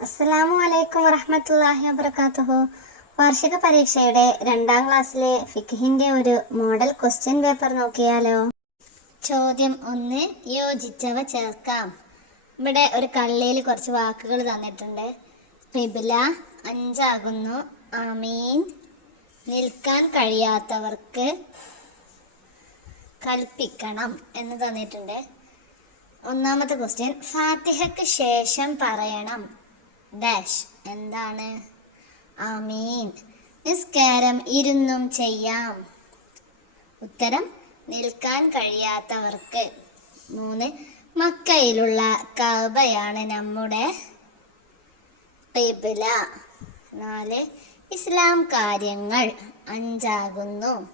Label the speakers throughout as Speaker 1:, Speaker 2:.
Speaker 1: അസ്സലാമു അലൈക്കും വറഹമത്തല്ലാഹി വബറകാതുഹു. വാർഷിക പരീക്ഷയുടെ രണ്ടാം ക്ലാസ്സിലെ ഫിഖിന്റെ ഒരു മോഡൽ ക്വസ്റ്റ്യൻ പേപ്പർ നോക്കിയാലോ? ചോദ്യം ഒന്ന് യോജിച്ചവ ചേർക്കാം. ഇവിടെ ഒരു കള്ളിയിൽ കുറച്ച് വാക്കുകൾ തന്നിട്ടുണ്ട്. റിബില അഞ്ചാകുന്നു അമീൻ നിൽക്കാൻ കഴിയാത്തവർക്ക് കൽപ്പിക്കണം എന്ന് തന്നിട്ടുണ്ട്. ഒന്നാമത്തെ ക്വസ്റ്റ്യൻ ഫാത്തിഹയ്ക്ക് ശേഷം പറയണം. ഡാഷ്. എന്താണ്? ആമീൻ. നിസ്കാരം ഇരുന്നും ചെയ്യാം. ഉത്തരം നിൽക്കാൻ കഴിയാത്തവർക്ക്. മൂന്ന് മക്കയിലുള്ള കഅബയാണ് നമ്മുടെ പിബില നാല് ഇസ്ലാം കാര്യങ്ങൾ അഞ്ചാകുന്നു.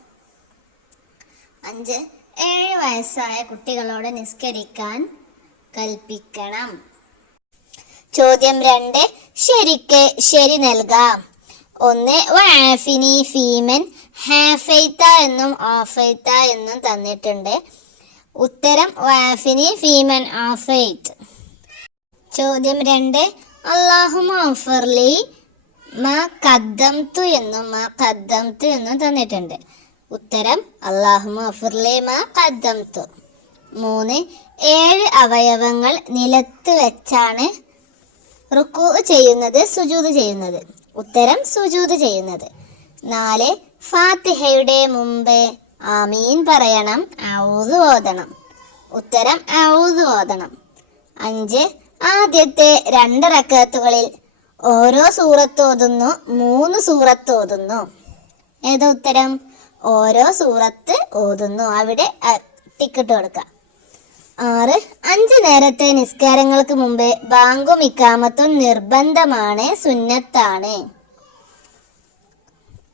Speaker 1: അഞ്ച് ഏഴ് വയസ്സായ കുട്ടികളോട് നിസ്കരിക്കാൻ കൽപ്പിക്കണം. ചോദ്യം രണ്ട്. ശരിക്ക് ശരി നൽകാം. ഒന്ന് വാഫിനി ഫീമൻ ഹാഫൈത്ത എന്നും ആഫൈത്ത എന്നും തന്നിട്ടുണ്ട്. ഉത്തരം വാഫിനി ഫീമൻ ആഫൈത്ത്. ചോദ്യം രണ്ട്. അള്ളാഹുമാഫർലി മാ കദ്ദംതു എന്നും മാ കദ്ദംതു എന്നും തന്നിട്ടുണ്ട്. ഉത്തരം അള്ളാഹുമാഫർലി മാ കദ്ദംതു മൂന്ന് ഏഴ് അവയവങ്ങൾ നിലത്ത് വെച്ചാണ് റുക്കു ചെയ്യുന്നത് സുജൂത് ചെയ്യുന്നത്. ഉത്തരം സുജൂത് ചെയ്യുന്നത്. നാല് ഫാത്തിഹയുടെ മുമ്പ് ആമീൻ പറയണം ഔത് ഓതണം. ഉത്തരം ഔത് ഓതണം. അഞ്ച് ആദ്യത്തെ രണ്ട് റക്കത്തുകളിൽ ഓരോ സൂറത്ത് ഓതുന്നു മൂന്ന് സൂറത്ത് ഓതുന്നു. ഏതാ ഉത്തരം? ഓരോ സൂറത്ത് ഓതുന്നു. അവിടെ ടിക്കറ്റ് കൊടുക്കാം. ആറ്. അഞ്ച് നേരത്തെ നിസ്കാരങ്ങൾക്ക് മുമ്പേ ബാങ്കും ഇക്കാമത്തും നിർബന്ധമാണ് സുന്നത്താണ്.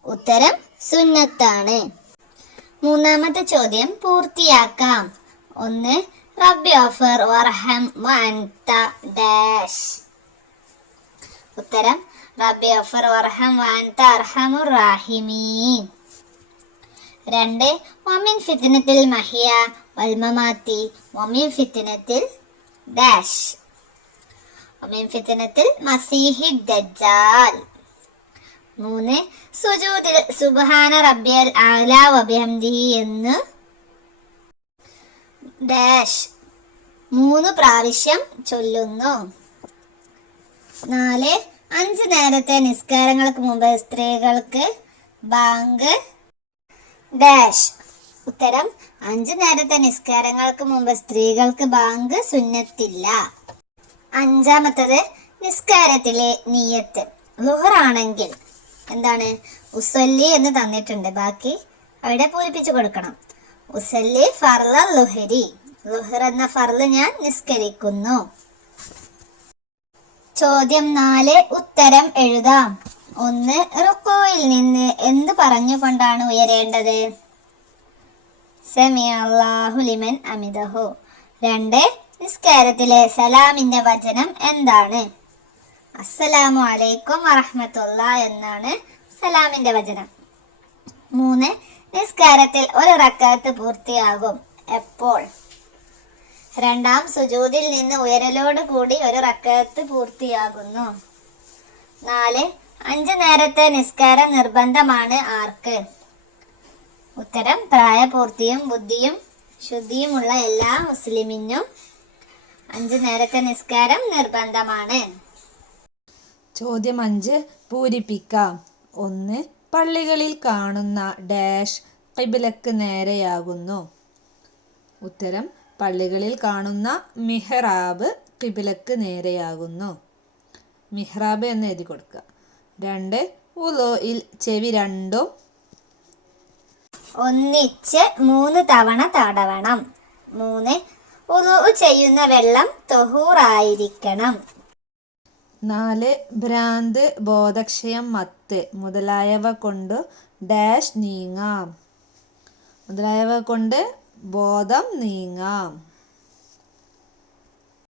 Speaker 1: ഉത്തരം സുന്നത്താണ്. മൂന്നാമത്തെ ചോദ്യം പൂർത്തിയാക്കാം. ഒന്ന് റബ്ബി ഓഫർ വർഹം ഡാഷ്. ഉത്തരം റബ്ബി ഓഫർ വർഹം വാൻത റാഹിമീൻ. രണ്ട് വമിൻ ഫിത്തിനത്തിൽ മഹിയ വൽമമാത്തി മൊമീൻ ഫിത്തിനത്തിൽ ഡാഷ് മൊമീൻ ഫിത്തിനത്തിൽ മസീഹി ദജ്ജാൽ. മൂന്ന് സുജൂദിൽ സുബ്ഹാന റബ്ബിയൽ ആല വബിഹംദി എന്ന് ഡാഷ് മൂന്ന് പ്രാവശ്യം ചൊല്ലുന്നു. നാല് അഞ്ച് നേരത്തെ നിസ്കാരങ്ങൾക്ക് മുമ്പ് സ്ത്രീകൾക്ക് ബാങ്ക്. ഡാഷ് ഉത്തരം അഞ്ചു നേരത്തെ നിസ്കാരങ്ങൾക്ക് മുമ്പ് സ്ത്രീകൾക്ക് ബാങ്ക് സുന്നത്തില്ല. അഞ്ചാമത്തത് നിസ്കാരത്തിലെ നീയത്ത്. ലുഹറാണെങ്കിൽ എന്താണ്? ഉസല്ലി എന്ന് തന്നിട്ടുണ്ട്. ബാക്കി അവിടെ പൂരിപ്പിച്ചു കൊടുക്കണം. ഉസല്ലി ഫർല ലുഹരി. ലുഹർ എന്ന ഫർൽ ഞാൻ നിസ്കരിക്കുന്നു. ചോദ്യം നാല് ഉത്തരം എഴുതാം. ഒന്ന് റുക്കോയിൽ നിന്ന് എന്ത് പറഞ്ഞുകൊണ്ടാണ് ഉയരേണ്ടത്? സെമി അമിതഹു രണ്ട് നിസ്കാരത്തിലെ സലാമിന്റെ വചനം എന്താണ്? അസ്സലാമു അലൈക്കും വറഹമത്തുള്ള എന്നാണ് സലാമിന്റെ വചനം. മൂന്ന് നിസ്കാരത്തിൽ ഒരു റക്കാത്ത് പൂർത്തിയാകും എപ്പോൾ? രണ്ടാം സുജൂതിൽ നിന്ന് ഉയരലോട് കൂടി ഒരു റക്കാത്ത് പൂർത്തിയാകുന്നു. നാല് അഞ്ച് നേരത്തെ നിസ്കാരം നിർബന്ധമാണ് ആർക്ക്? ഉത്തരം പ്രായപൂർത്തിയും ബുദ്ധിയും ശുദ്ധിയുമുള്ള എല്ലാ മുസ്ലിമിനും അഞ്ച് നേരത്തെ നിസ്കാരം നിർബന്ധമാണ്.
Speaker 2: ചോദ്യം അഞ്ച് പൂരിപ്പിക്കാം. ഒന്ന് പള്ളികളിൽ കാണുന്ന ഡാഷ് കിബിലക്ക് നേരെയാകുന്നു. ഉത്തരം പള്ളികളിൽ കാണുന്ന മിഹ്റാബ് കിബിലക്ക് നേരെയാകുന്നു. മിഹ്റാബ് എന്ന് എഴുതി കൊടുക്കുക. രണ്ട് ഉലോയിൽ ചെവി രണ്ടും
Speaker 1: ഒന്നിച്ച് മൂന്ന് തവണ തടവണം. മൂന്ന് ഉറു ചെയ്യുന്ന വെള്ളം തൊഹൂറായിരിക്കണം.
Speaker 2: നാല് ഭ്രാന്ത് ബോധക്ഷയം മത്ത് മുതലായവ കൊണ്ട് ഡാഷ് നീങ്ങാം. മുതലായവ കൊണ്ട് ബോധം നീങ്ങാം.